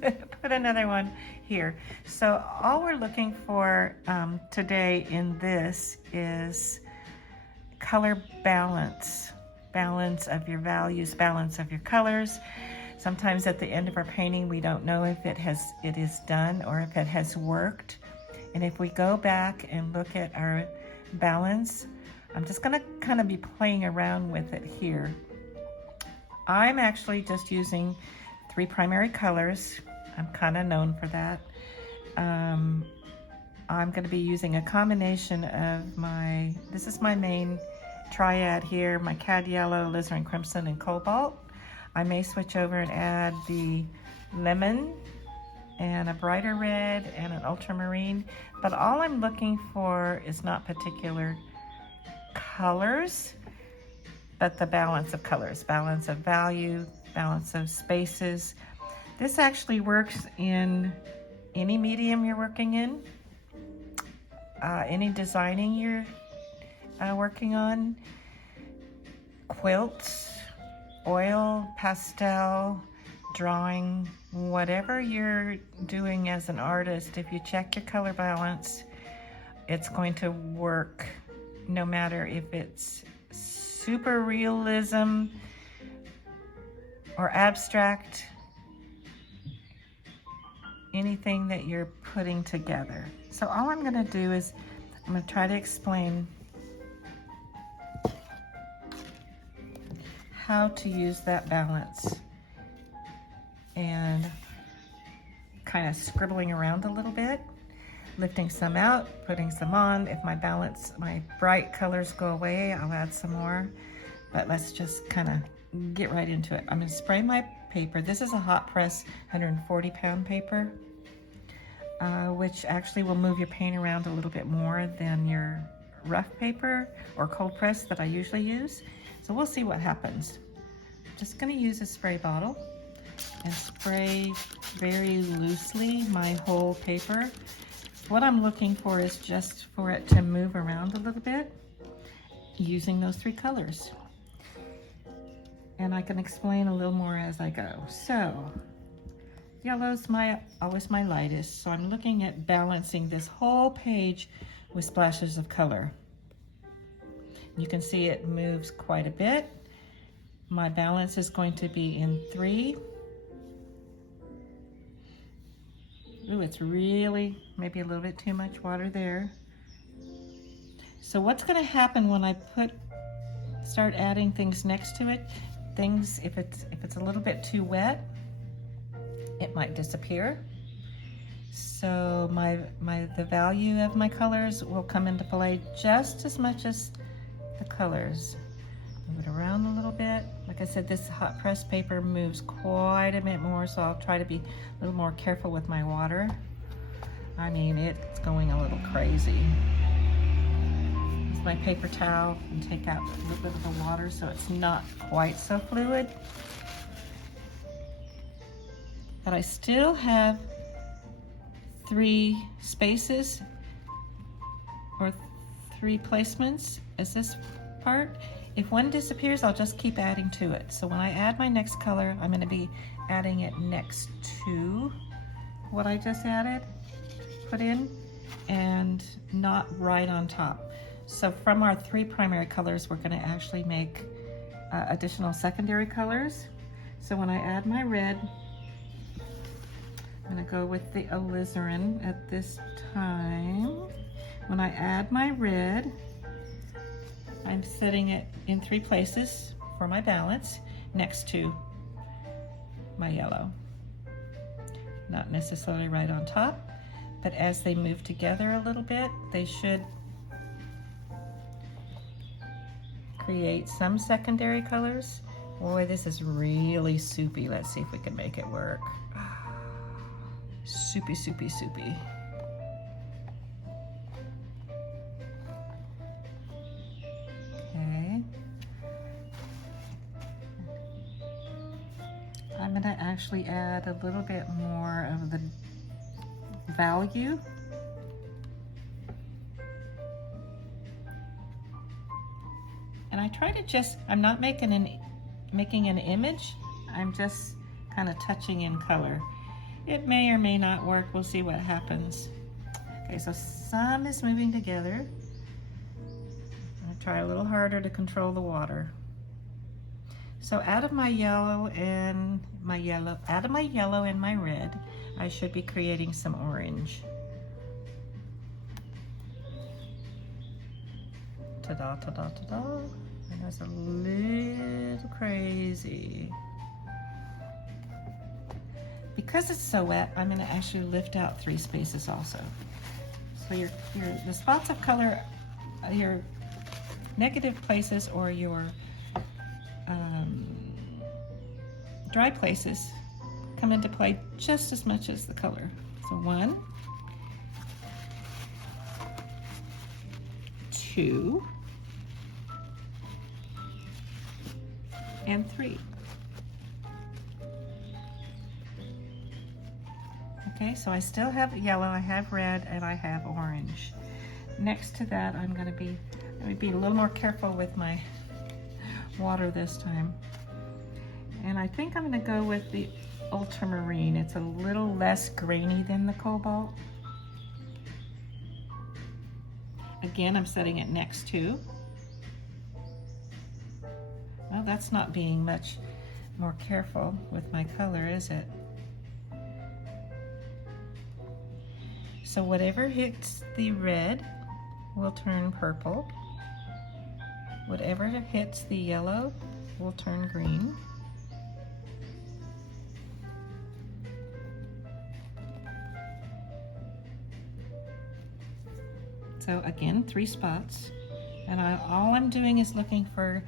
put another one here. So all we're looking for today in this is color balance. Balance of your values, balance of your colors. Sometimes at the end of our painting, we don't know if it is done or if it has worked. And if we go back and look at our balance, I'm just gonna kind of be playing around with it here. I'm actually just using 3 primary colors. I'm kind of known for that. I'm going to be using a combination of this is my main triad here, my cad yellow, alizarin crimson, and cobalt. I may switch over and add the lemon and a brighter red and an ultramarine, but all I'm looking for is not particular colors, but the balance of colors, balance of value, balance of spaces. This actually works in any medium you're working in, any designing you're working on, quilts, oil, pastel, drawing, whatever you're doing as an artist. If you check your color balance, it's going to work no matter if it's super realism or abstract, anything that you're putting together. So all I'm going to do is I'm going to try to explain how to use that balance, and kind of scribbling around a little bit, lifting some out, putting some on. If my bright colors go away, I'll add some more. But let's just kind of get right into it. I'm gonna spray my paper. This is a hot press 140-pound paper, which actually will move your paint around a little bit more than your rough paper or cold press that I usually use. So we'll see what happens. I'm just gonna use a spray bottle and spray very loosely my whole paper. What I'm looking for is just for it to move around a little bit using those 3 colors. And I can explain a little more as I go. So, yellow's always my lightest, so I'm looking at balancing this whole page with splashes of color. You can see it moves quite a bit. My balance is going to be in 3. Ooh, it's really maybe a little bit too much water there. So what's going to happen when I start adding things next to it? If it's a little bit too wet, it might disappear. So the value of my colors will come into play just as much as the colors. Move it around a little bit. Like I said, this hot press paper moves quite a bit more, so I'll try to be a little more careful with my water. I mean, it's going a little crazy. Use my paper towel and take out a little bit of the water so it's not quite so fluid. But I still have 3 spaces or 3 placements as this part. If one disappears, I'll just keep adding to it. So when I add my next color, I'm going to be adding it next to what I just put in, and not right on top. So from our 3 primary colors, we're going to actually make additional secondary colors. So when I add my red, I'm going to go with the alizarin at this time. When I add my red, I'm setting it in 3 places for my balance next to my yellow. Not necessarily right on top, but as they move together a little bit, they should create some secondary colors. Boy, this is really soupy. Let's see if we can make it work. Soupy, soupy, soupy. Okay. I'm gonna actually add a little bit more of the value. And I try to I'm not making an image, I'm just kind of touching in color. It may or may not work. We'll see what happens. Okay, so some is moving together. I'm gonna try a little harder to control the water. So out of my yellow and my red, I should be creating some orange. Ta-da, ta-da, ta-da. And that's a little crazy. Because it's so wet, I'm going to actually lift out 3 spaces also. So the spots of color, your negative places or your dry places come into play just as much as the color. So 1, 2, and 3. Okay, so I still have yellow, I have red, and I have orange. Next to that, I'm going to be a little more careful with my water this time. And I think I'm going to go with the ultramarine. It's a little less grainy than the cobalt. Again, I'm setting it next to. Well, that's not being much more careful with my color, is it? So whatever hits the red will turn purple. Whatever hits the yellow will turn green. So again, 3 spots. And all I'm doing is looking for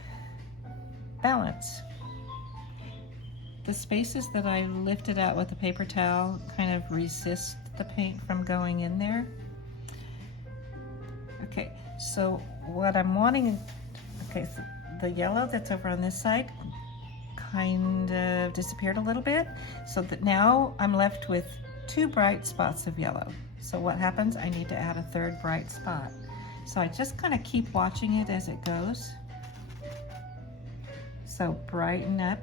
balance. The spaces that I lifted out with the paper towel kind of resist the paint from going in there. Okay, so what I'm wanting, okay, so the yellow that's over on this side kind of disappeared a little bit, so that now I'm left with 2 bright spots of yellow. So what happens? I need to add a 3rd bright spot. So I just kind of keep watching it as it goes. So brighten up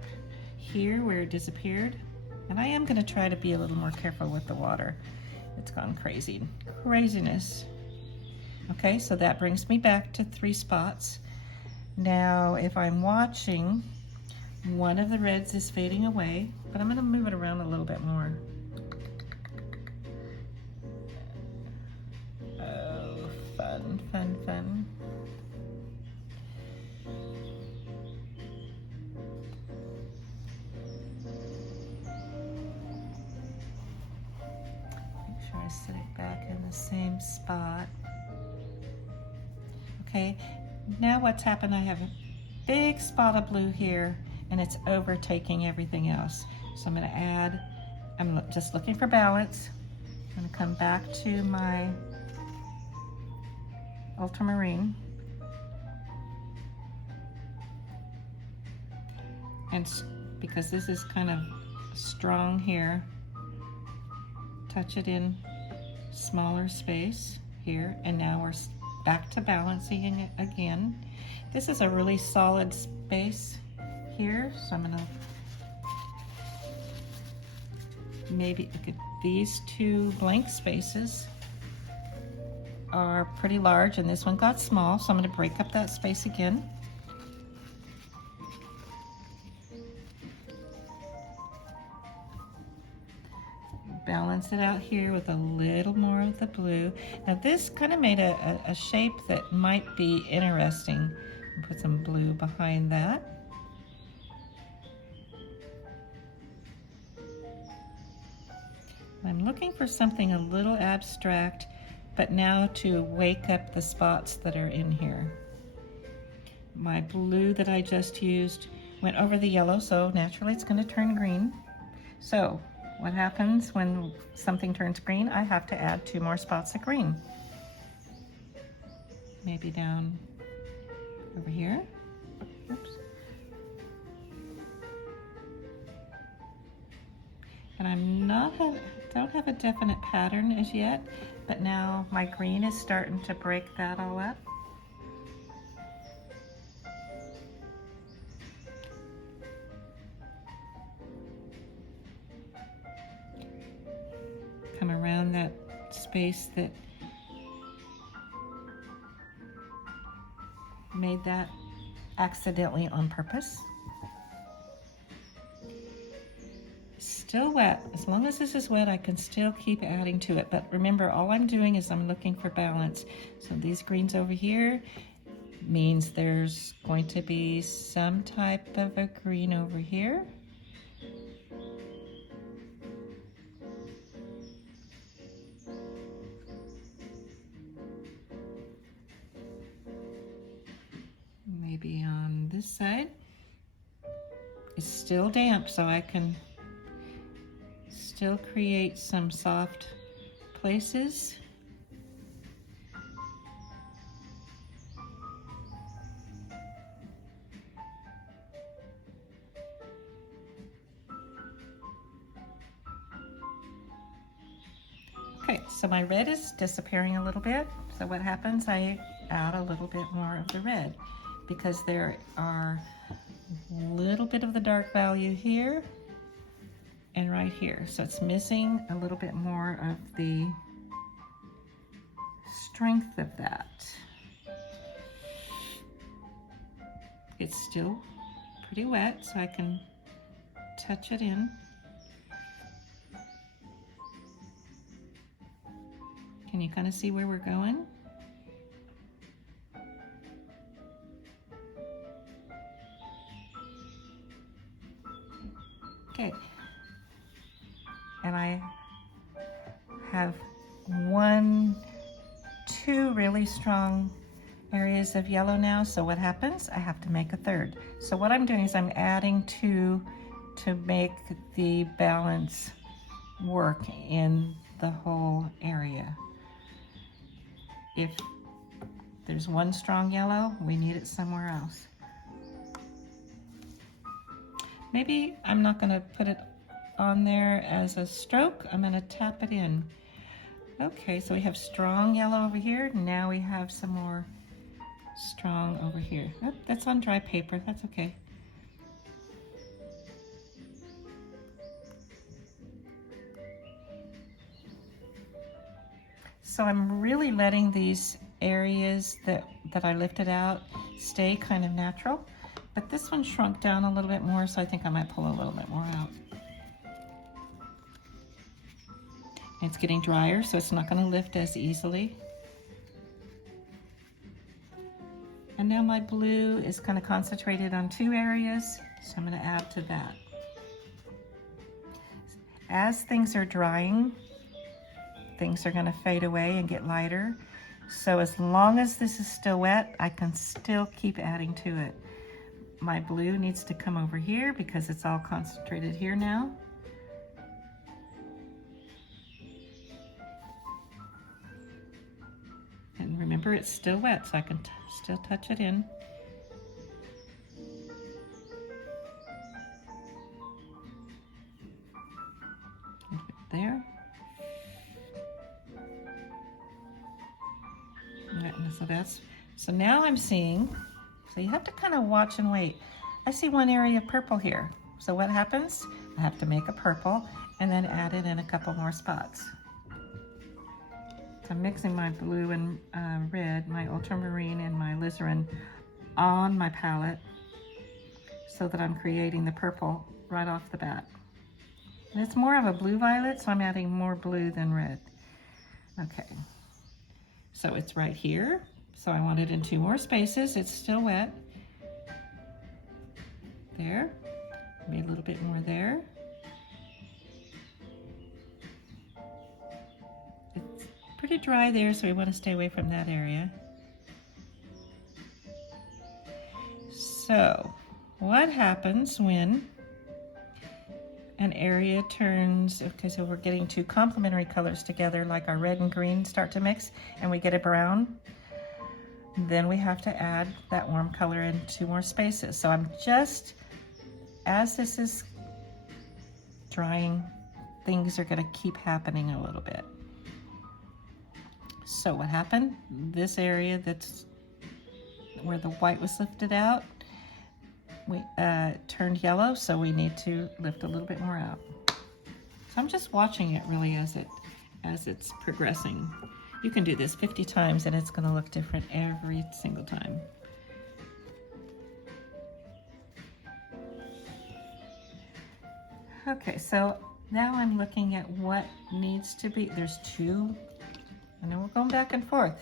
here where it disappeared. And I am going to try to be a little more careful with the water. It's gone crazy. Craziness. Okay, so that brings me back to 3 spots. Now, if I'm watching, one of the reds is fading away, but I'm going to move it around a little bit more. Oh, fun, fun, fun. Make sure I set it back in the same spot. Okay, now what's happened, I have a big spot of blue here and it's overtaking everything else. So I'm going to add, I'm just looking for balance. I'm going to come back to my ultramarine and because this is kind of strong here, touch it in smaller space here, and now we're back to balancing it again. This is a really solid space here, so I'm gonna maybe look at these 2 blank spaces are pretty large and this one got small, so I'm going to break up that space again. Balance it out here with a little more of the blue. Now this kind of made a shape that might be interesting. Put some blue behind that. I'm looking for something a little abstract, but now to wake up the spots that are in here. My blue that I just used went over the yellow, so naturally it's going to turn green. So what happens when something turns green? I have to add 2 more spots of green. Maybe down over here. Oops. And don't have a definite pattern as yet, but now my green is starting to break that all up. around that space that made that accidentally on purpose. Still wet. As long as this is wet, I can still keep adding to it. But remember, all I'm doing is I'm looking for balance. So these greens over here means there's going to be some type of a green over here. Maybe on this side. It's still damp, so I can still create some soft places. Okay, so my red is disappearing a little bit. So what happens, I add a little bit more of the red because there are a little bit of the dark value here and right here. So it's missing a little bit more of the strength of that. It's still pretty wet, so I can touch it in. Can you kind of see where we're going? Okay. And I have two really strong areas of yellow now. So what happens? I have to make a third. So what I'm doing is I'm adding two to make the balance work in the whole area. If there's one strong yellow, we need it somewhere else. Maybe I'm not going to put it on there as a stroke. I'm going to tap it in. Okay, so we have strong yellow over here. Now we have some more strong over here. Oh, that's on dry paper. That's okay. So I'm really letting these areas that I lifted out stay kind of natural, but this one shrunk down a little bit more, so I think I might pull a little bit more out. It's getting drier, so it's not going to lift as easily. And now my blue is kind of concentrated on two areas, so I'm going to add to that. As things are drying, things are going to fade away and get lighter. So as long as this is still wet, I can still keep adding to it. My blue needs to come over here because it's all concentrated here now. And remember, it's still wet, so I can still touch it in. A little bit there. So now I'm seeing, so you have to kind of watch and wait. I see one area of purple here. So what happens? I have to make a purple and then add it in a couple more spots. So I'm mixing my blue and red, my ultramarine and my alizarin on my palette so that I'm creating the purple right off the bat. And it's more of a blue violet, so I'm adding more blue than red. Okay, so it's right here. So I want it in two more spaces. It's still wet. There, maybe a little bit more there. It's pretty dry there, so we want to stay away from that area. So what happens when an area turns, okay, so we're getting two complementary colors together, like our red and green start to mix and we get a brown? Then we have to add that warm color in two more spaces. So I'm just, as this is drying, things are going to keep happening a little bit. So what happened? This area that's where the white was lifted out, we turned yellow, so we need to lift a little bit more out. So I'm just watching it really as as it's progressing. You can do this 50 times and it's going to look different every single time. Okay, so now I'm looking at what needs to be, there's two, I know we're going back and forth,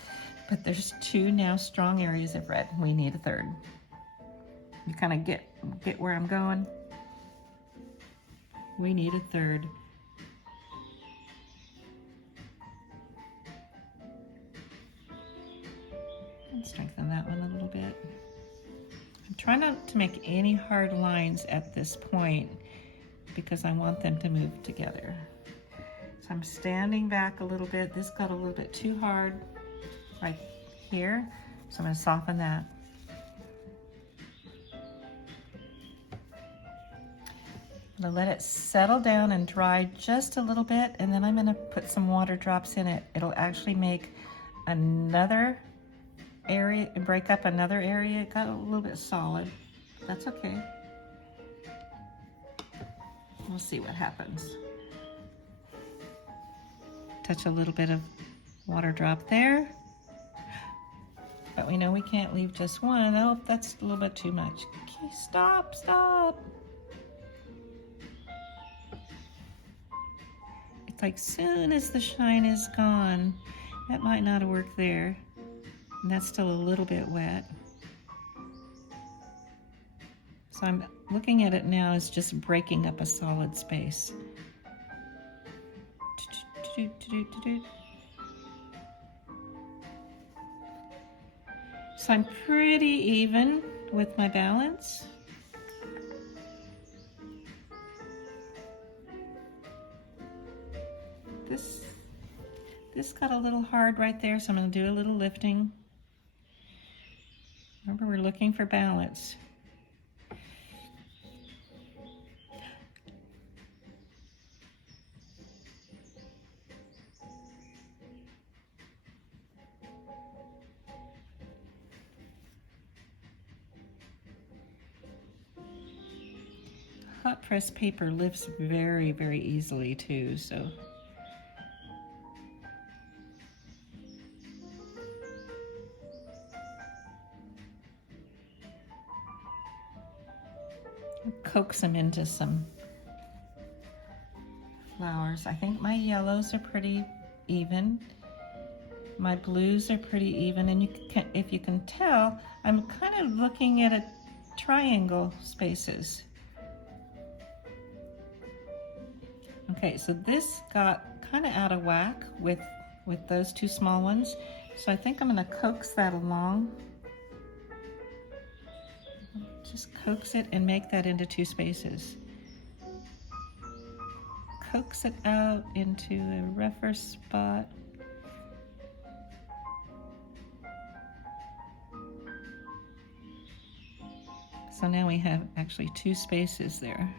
but there's two now strong areas of red. We need a third. You kind of get where I'm going? We need a third. And strengthen that one a little bit. I'm trying not to make any hard lines at this point because I want them to move together. So I'm standing back a little bit. This got a little bit too hard right here, so I'm going to soften that. I'm going to let it settle down and dry just a little bit, and then I'm going to put some water drops in it. It'll actually make another area, break up another area. It got a little bit solid. That's okay. We'll see what happens. Touch a little bit of water drop there. But we know we can't leave just one. Oh, that's a little bit too much. Okay, stop, stop. It's like soon as the shine is gone, that might not have worked there. And that's still a little bit wet. So I'm looking at it now as just breaking up a solid space. So I'm pretty even with my balance. This got a little hard right there, so I'm going to do a little lifting. Remember, we're looking for balance. Hot press paper lifts very, very easily too, so. Coax them into some flowers. I think my yellows are pretty even. My blues are pretty even, and if you can tell, I'm kind of looking at a triangle spaces. Okay, so this got kind of out of whack with those two small ones. So I think I'm going to coax that along. Just coax it and make that into two spaces. Coax it out into a rougher spot. So now we have actually two spaces there.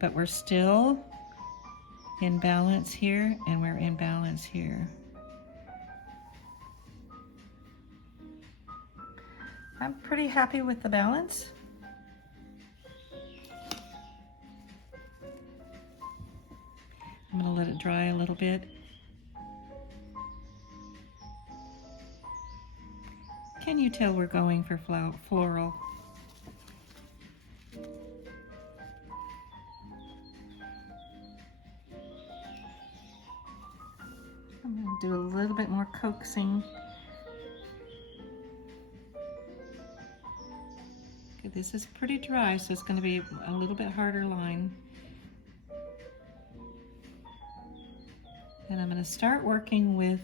But we're still in balance here, and we're in balance here. I'm pretty happy with the balance. I'm gonna let it dry a little bit. Can you tell we're going for floral? I'm gonna do a little bit more coaxing. Okay, this is pretty dry, so it's gonna be a little bit harder line. And I'm gonna start working with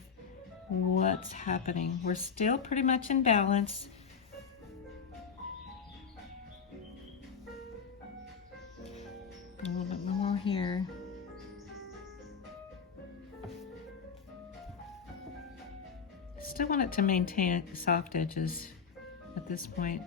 what's happening. We're still pretty much in balance. A little bit more here. Still want it to maintain soft edges at this point.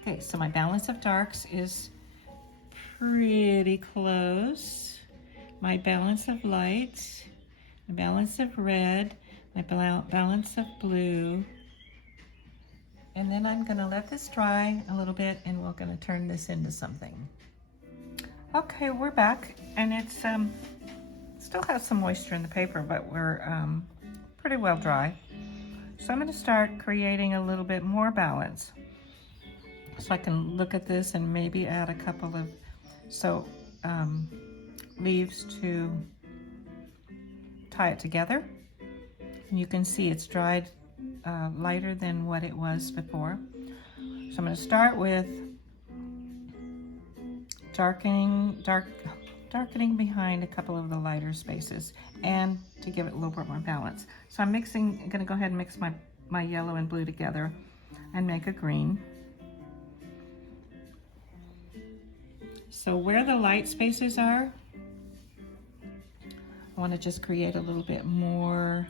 Okay, so my balance of darks is pretty close. My balance of lights, my balance of red, my balance of blue. And then I'm gonna let this dry a little bit and we're gonna turn this into something. Okay, we're back, and it's still has some moisture in the paper, but we're pretty well dry. So I'm gonna start creating a little bit more balance. So I can look at this and maybe add a couple of leaves to tie it together. And you can see it's dried lighter than what it was before. So I'm going to start with darkening behind a couple of the lighter spaces and to give it a little bit more balance. So I'm going to go ahead and mix my yellow and blue together and make a green. So where the light spaces are, I want to just create a little bit more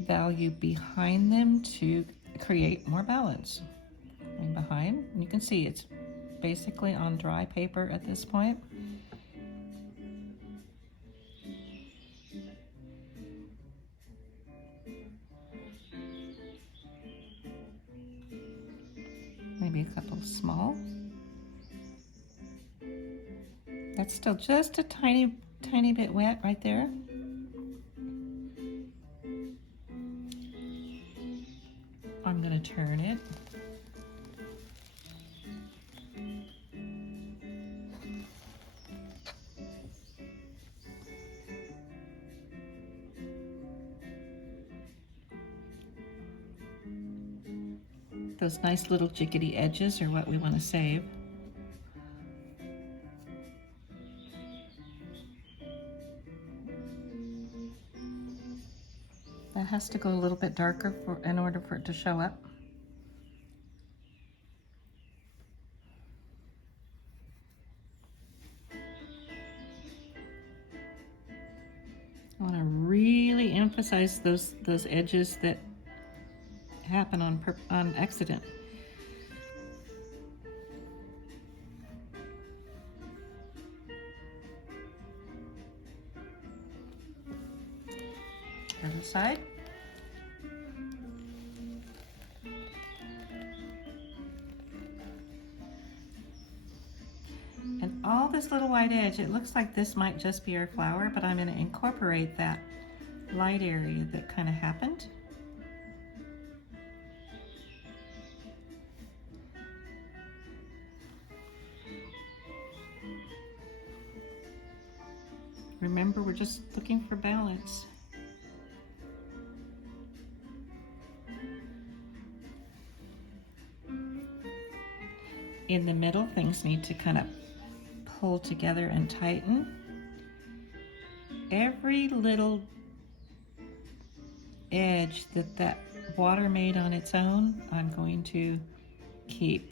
value behind them to create more balance. And behind, you can see it's basically on dry paper at this point. Maybe a couple small. That's still just a tiny bit wet right there. I'm going to turn it. Those nice little jiggity edges are what we want to save. That has to go a little bit darker in order for it to show up. I want to really emphasize those edges that happen on accident. Other side. And all this little white edge, it looks like this might just be our flower, but I'm going to incorporate that light area that kind of happened. Remember, we're just looking for balance. In the middle, things need to kind of pull together and tighten. Every little edge that water made on its own, I'm going to keep.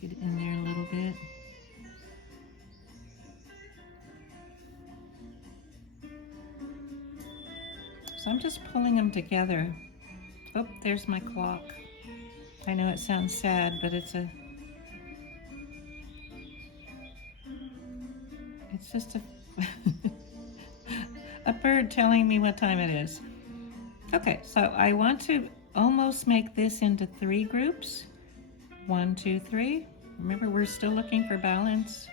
Get it in there a little bit. So I'm just pulling them together. Oh, there's my clock. I know it sounds sad, but it's just a bird telling me what time it is. Okay, so I want to almost make this into 3 groups. 1, 2, 3. Remember, we're still looking for balance.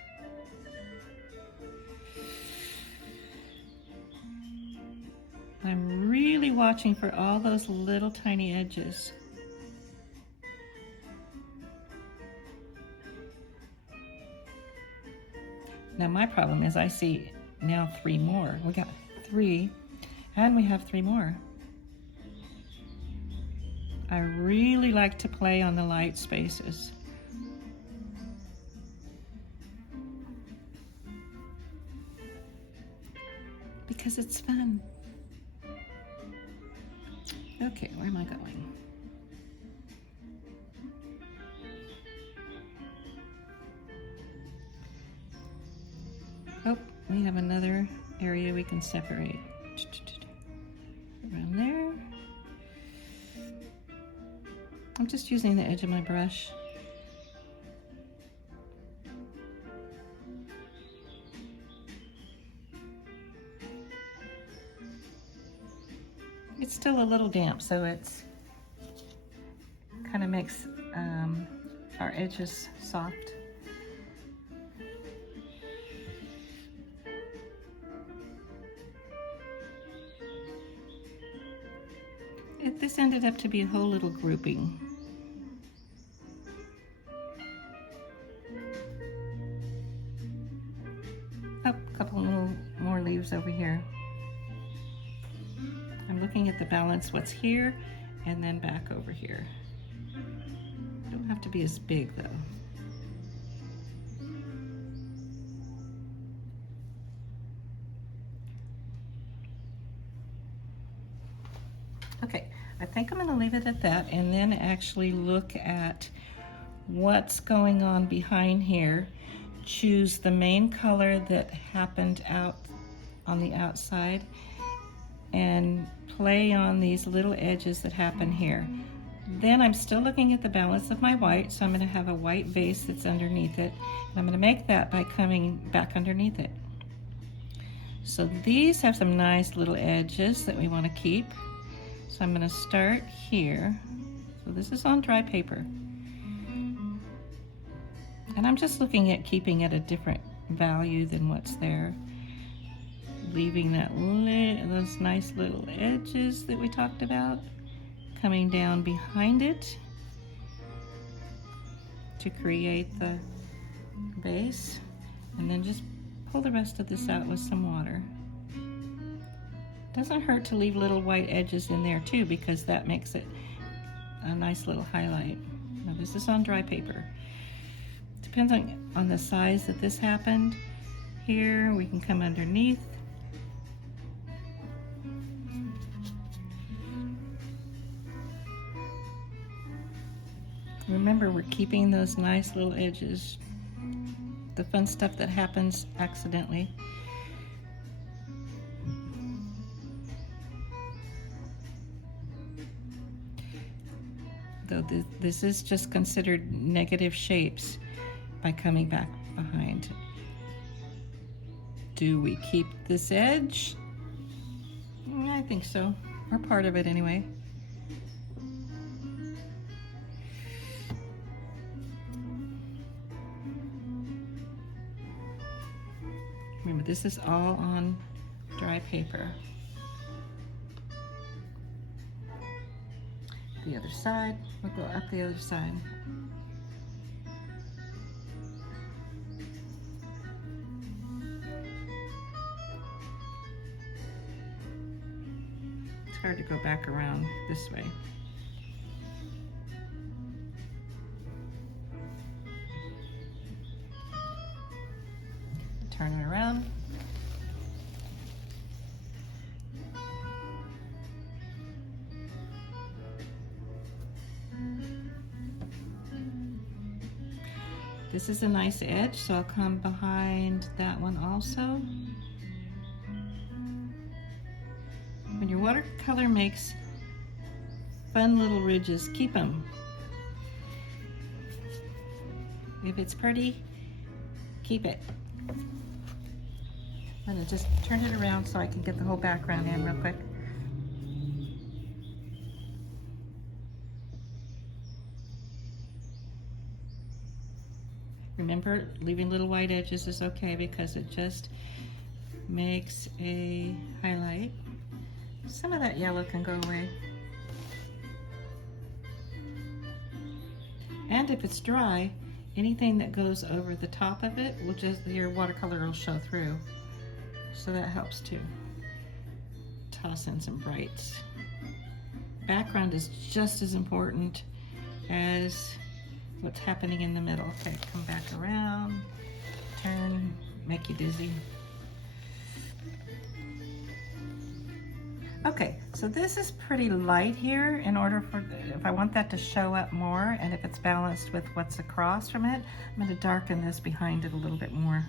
I'm really watching for all those little tiny edges. Now my problem is I see now 3 more. We got 3, and we have 3 more. I really like to play on the light spaces. Because it's fun. Okay, where am I going? Oh, we have another area we can separate. Around I'm just using the edge of my brush. It's still a little damp, so it's kind of makes our edges soft. This ended up to be a whole little grouping. Oh, a couple little more leaves over here. I'm looking at the balance, what's here, and then back over here. Don't have to be as big though. Okay, I think I'm gonna leave it at that and then actually look at what's going on behind here. Choose the main color that happened out on the outside and play on these little edges that happen here. Then I'm still looking at the balance of my white, so I'm gonna have a white base that's underneath it. And I'm gonna make that by coming back underneath it. So these have some nice little edges that we wanna keep. So I'm gonna start here. So this is on dry paper. And I'm just looking at keeping it a different value than what's there. Leaving those nice little edges that we talked about. Coming down behind it to create the base. And then just pull the rest of this out with some water. Doesn't hurt to leave little white edges in there too, because that makes it a nice little highlight. Now this is on dry paper. Depends on the size that this happened. Here we can come underneath. Remember, we're keeping those nice little edges, the fun stuff that happens accidentally. Though this is just considered negative shapes by coming back behind. Do we keep this edge? I think so, or part of it anyway. Remember, this is all on dry paper. The other side, we'll go up the other side. It's hard to go back around this way. Turn it around. This is a nice edge, so I'll come behind that one also. When your watercolor makes fun little ridges, keep them. If it's pretty, keep it. I'm gonna just turn it around so I can get the whole background in real quick. Remember, leaving little white edges is okay because it just makes a highlight. Some of that yellow can go away. And if it's dry, anything that goes over the top of it will just, your watercolor will show through. So that helps too. Toss in some brights. Background is just as important as what's happening in the middle. Okay, come back around, turn, make you dizzy. Okay, so this is pretty light here in order for, if I want that to show up more and if it's balanced with what's across from it, I'm gonna darken this behind it a little bit more.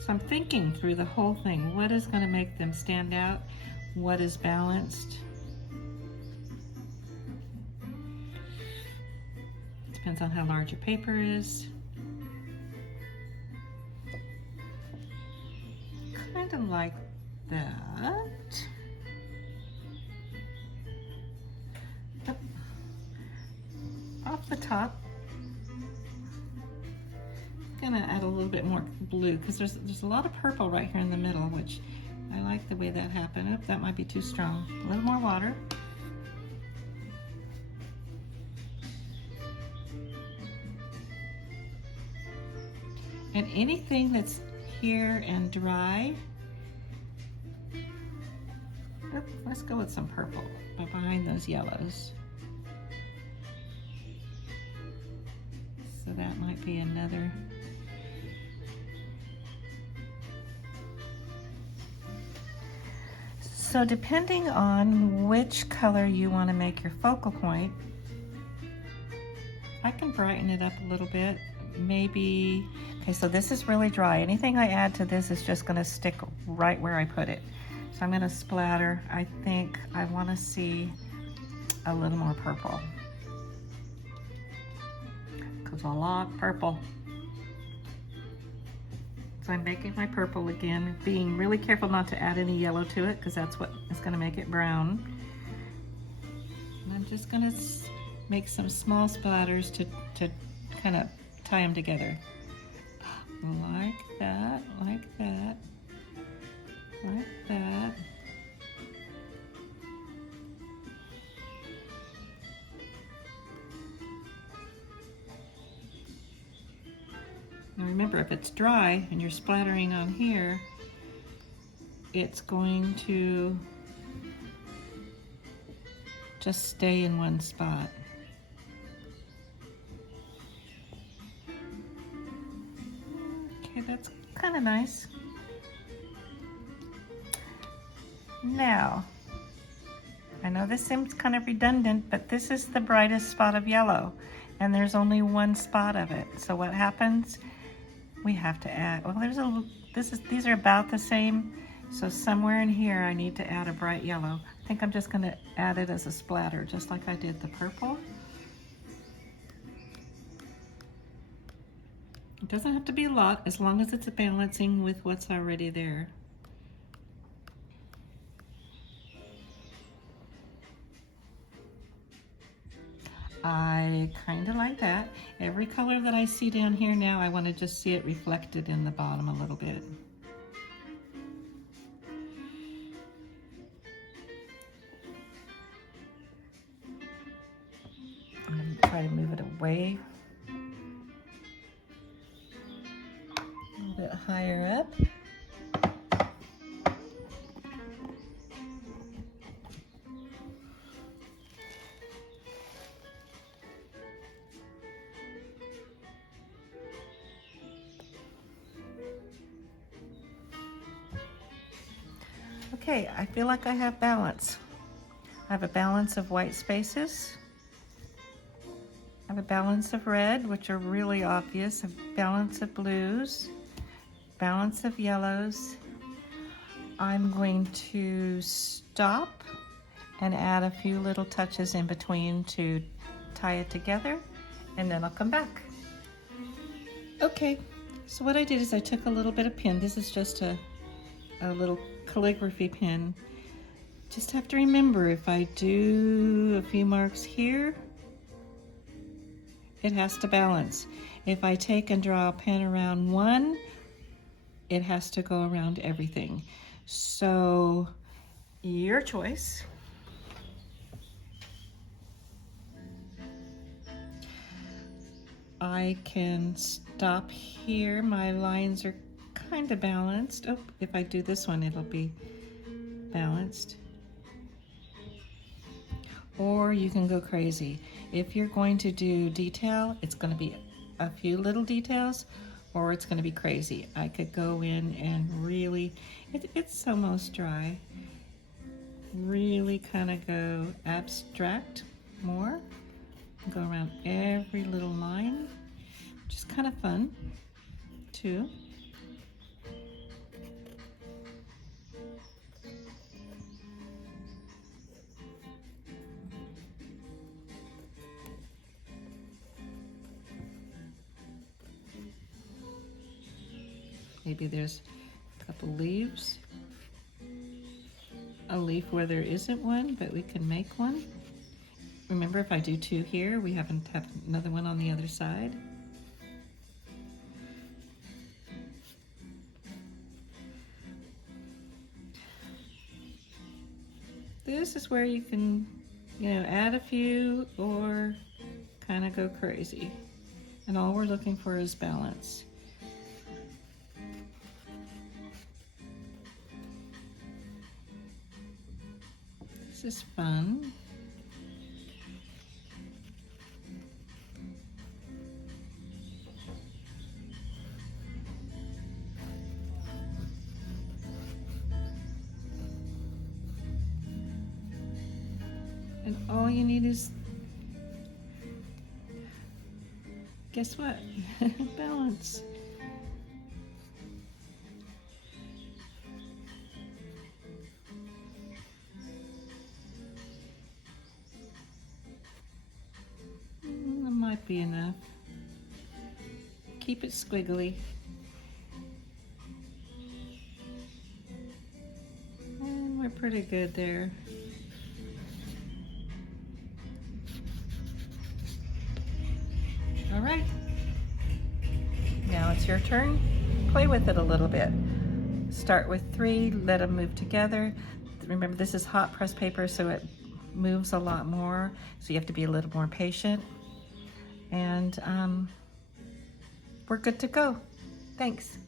So I'm thinking through the whole thing, what is gonna make them stand out? What is balanced? Depends on how large your paper is. Kind of like that. Off the top, I'm gonna add a little bit more blue because there's a lot of purple right here in the middle, which I like the way that happened. Oh, that might be too strong. A little more water. And anything that's here and dry, let's go with some purple behind those yellows. So that might be another. So depending on which color you want to make your focal point, I can brighten it up a little bit. Maybe, okay, so this is really dry. Anything I add to this is just gonna stick right where I put it. So I'm gonna splatter. I think I wanna see a little more purple, because I like purple. So I'm making my purple again, being really careful not to add any yellow to it, because that's what is gonna make it brown. And I'm just gonna make some small splatters to kind of tie them together. Like that, like that, like that. Now remember, if it's dry and you're splattering on here, it's going to just stay in one spot. Okay, that's kind of nice. Now, I know this seems kind of redundant, but this is the brightest spot of yellow, and there's only one spot of it. So what happens? We have to add, well, these are about the same, so somewhere in here I need to add a bright yellow. I think I'm just gonna add it as a splatter, just like I did the purple. It doesn't have to be a lot, as long as it's balancing with what's already there. I kind of like that. Every color that I see down here now, I want to just see it reflected in the bottom a little bit. I'm going to try to move it away a little bit higher up. Okay, I feel like I have balance. I have a balance of white spaces. I have a balance of red, which are really obvious, a balance of blues, balance of yellows. I'm going to stop and add a few little touches in between to tie it together, and then I'll come back. Okay, so what I did is I took a little bit of pen. This is just a little calligraphy pen. Just have to remember, if I do a few marks here, it has to balance. If I take and draw a pen around one, it has to go around everything. So, your choice. I can stop here. My lines are kind of balanced. Oh, if I do this one, it'll be balanced. Or you can go crazy. If you're going to do detail, it's going to be a few little details, or it's going to be crazy. I could go in and really, it's almost dry, really kind of go abstract more, go around every little line, which is kind of fun too. Maybe there's a couple leaves. A leaf where there isn't one, but we can make one. Remember, if I do two here, we have another one on the other side. This is where you can, add a few or kind of go crazy. And all we're looking for is balance. This is fun. And all you need is, guess what? Balance. That might be enough. Keep it squiggly. And we're pretty good there. All right, now it's your turn. Play with it a little bit. Start with 3, let them move together. Remember, this is hot press paper, so it moves a lot more, so you have to be a little more patient. And we're good to go. Thanks.